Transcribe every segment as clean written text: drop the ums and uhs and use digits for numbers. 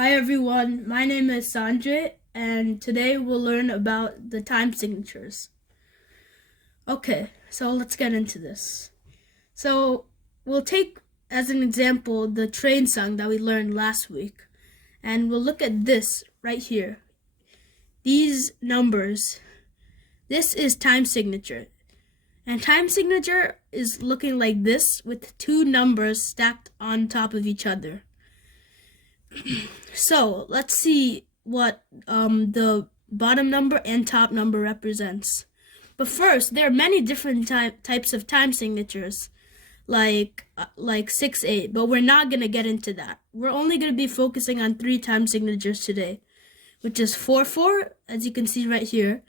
Hi everyone, my name is Sanjay and today we'll learn about the time signatures. Okay, so let's get into this. So we'll take as an example the train song that we learned last week, and we'll look at this right here. These numbers, this is time signature. And time signature is looking like this with two numbers stacked on top of each other. So let's see what the bottom number and top number represents. But first, there are many different types of time signatures, like 6/8. But we're not gonna get into that. We're only gonna be focusing on three time signatures today, which is 4/4, as you can see right here,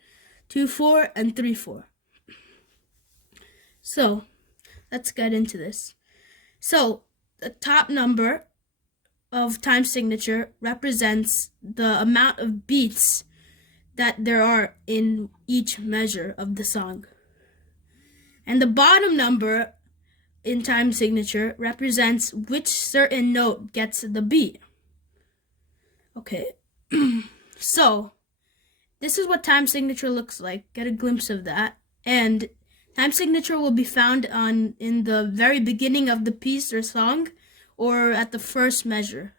2/4, and 3/4. So let's get into this. So the top number of time signature represents the amount of beats that there are in each measure of the song. And the bottom number in time signature represents which certain note gets the beat. Okay, so this is what time signature looks like. Get a glimpse of that. And time signature will be found in the very beginning of the piece or song, or at the first measure.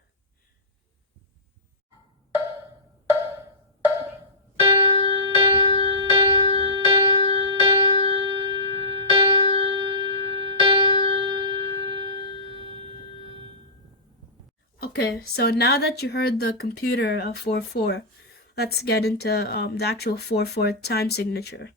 Okay, so now that you heard the computer of 4/4, let's get into the actual 4/4 time signature.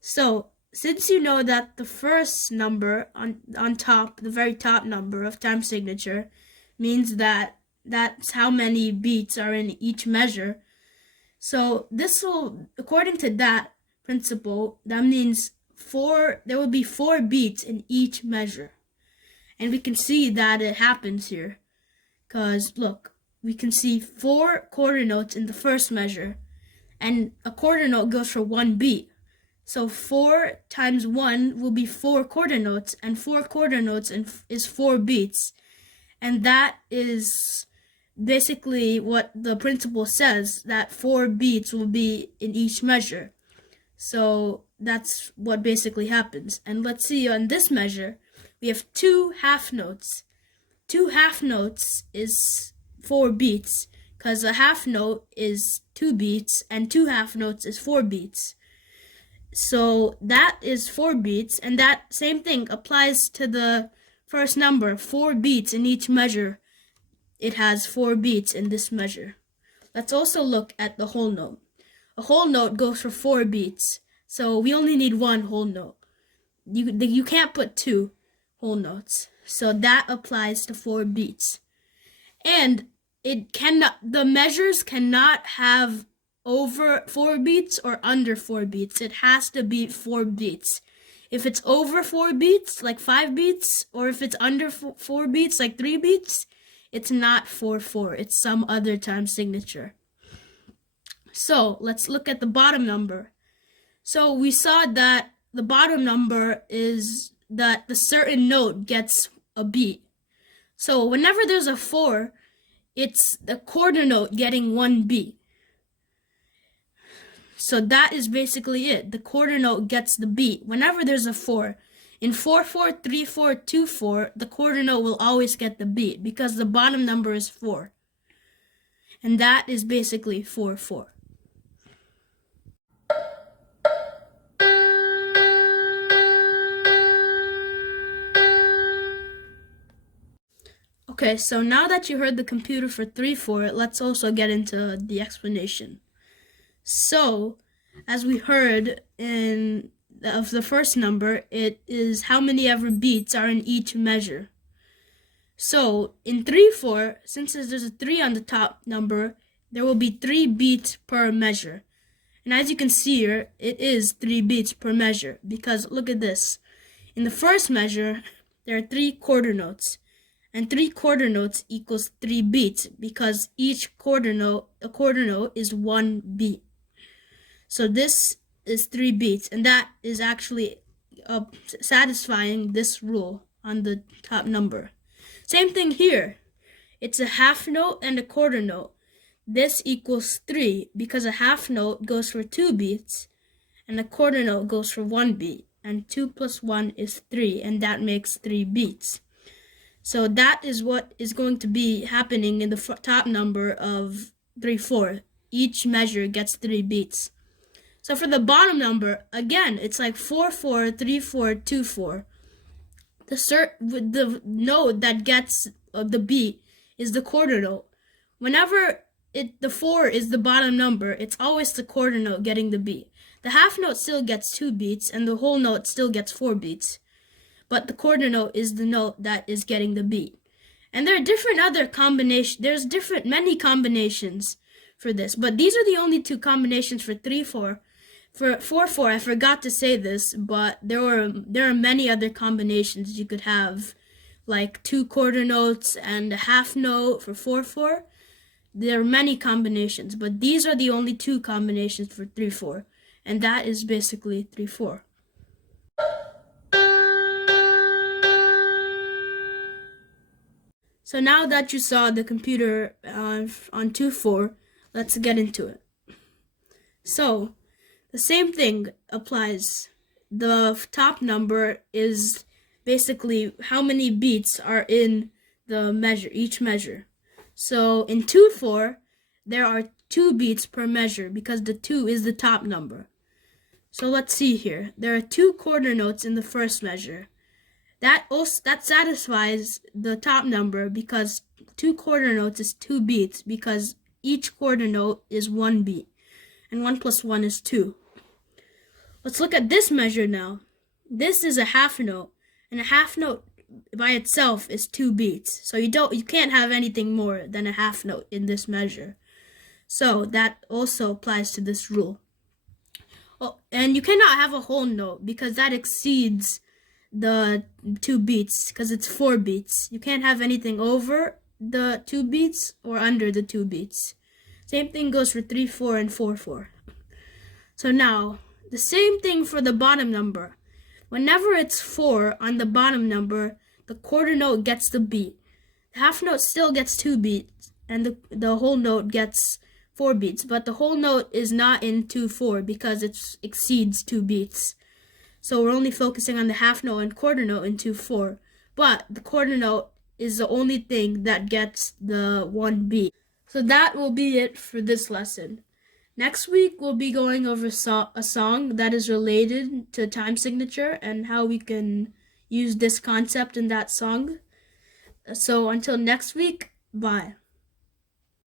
So, since you know that the first number on top, the very top number of time signature, means that that's how many beats are in each measure. So this will, according to that principle, that means there will be 4 beats in each measure. And we can see that it happens here. Because look, we can see 4 quarter notes in the first measure, and a quarter note goes for 1 beat. So 4 times 1 will be 4 quarter notes, and 4 quarter notes is 4 beats. And that is basically what the principle says, that 4 beats will be in each measure. So that's what basically happens. And let's see, on this measure, we have 2 half notes. 2 half notes is 4 beats, because a half note is 2 beats, and 2 half notes is 4 beats. So that is 4 beats, and that same thing applies to the first number, 4 beats in each measure. It has 4 beats in this measure. Let's also look at the whole note. A whole note goes for 4 beats, so we only need 1 whole note. You can't put 2 whole notes. So that applies to 4 beats. And the measures cannot have over 4 beats or under 4 beats. It has to be 4 beats. If it's over 4 beats, like 5 beats, or if it's under 4 beats, like 3 beats, it's not 4/4. It's some other time signature. So let's look at the bottom number. So we saw that the bottom number is that the certain note gets a beat. So whenever there's a 4, it's the quarter note getting 1 beat. So that is basically it. The quarter note gets the beat whenever there's a 4. In 4/4, 3/4, 2/4, the quarter note will always get the beat because the bottom number is 4. And that is basically 4/4. Okay, so now that you heard the computer for 3/4, let's also get into the explanation. So, as we heard of the first number, it is how many ever beats are in each measure. So, in 3/4, since there's a 3 on the top number, there will be 3 beats per measure. And as you can see here, it is 3 beats per measure, because look at this. In the first measure, there are 3 quarter notes. And 3 quarter notes equals 3 beats, because each a quarter note is 1 beat. So this is 3 beats, and that is actually satisfying this rule on the top number. Same thing here. it's a half note and a quarter note. This equals 3 because a half note goes for 2 beats and a quarter note goes for 1 beat. And 2 plus 1 is 3, and that makes 3 beats. So that is what is going to be happening in the top number of 3/4. Each measure gets 3 beats. So for the bottom number, again, it's like 4/4, 3/4, 2/4. The note that gets the beat is the quarter note. Whenever the 4 is the bottom number, it's always the quarter note getting the beat. The half note still gets 2 beats, and the whole note still gets 4 beats. But the quarter note is the note that is getting the beat. And there are different other combinations. There's many combinations for this, but these are the only 2 combinations for 3/4. For 4/4, I forgot to say this, but there are many other combinations you could have, like 2 quarter notes and a half note for 4/4. There are many combinations, but these are the only 2 combinations for 3/4, and that is basically 3/4. So now that you saw the computer on 2/4, let's get into it. So the same thing applies. The top number is basically how many beats are in the measure, each measure. So in 2/4, there are 2 beats per measure because the 2 is the top number. So let's see here. There are 2 quarter notes in the first measure. That satisfies the top number because 2 quarter notes is 2 beats because each quarter note is 1 beat. And 1 plus 1 is 2. Let's look at this measure now. This is a half note, and a half note by itself is 2 beats. So you can't have anything more than a half note in this measure. So that also applies to this rule. Oh, and you cannot have a whole note because that exceeds the 2 beats because it's 4 beats. You can't have anything over the 2 beats or under the 2 beats. Same thing goes for 3/4 and 4/4. So now, the same thing for the bottom number. Whenever it's 4 on the bottom number, the quarter note gets the beat. The half note still gets 2 beats, and the whole note gets 4 beats. But the whole note is not in 2/4 because it exceeds 2 beats. So we're only focusing on the half note and quarter note in 2/4. But the quarter note is the only thing that gets the 1 beat. So that will be it for this lesson. Next week, we'll be going over a song that is related to time signature and how we can use this concept in that song. So until next week, bye.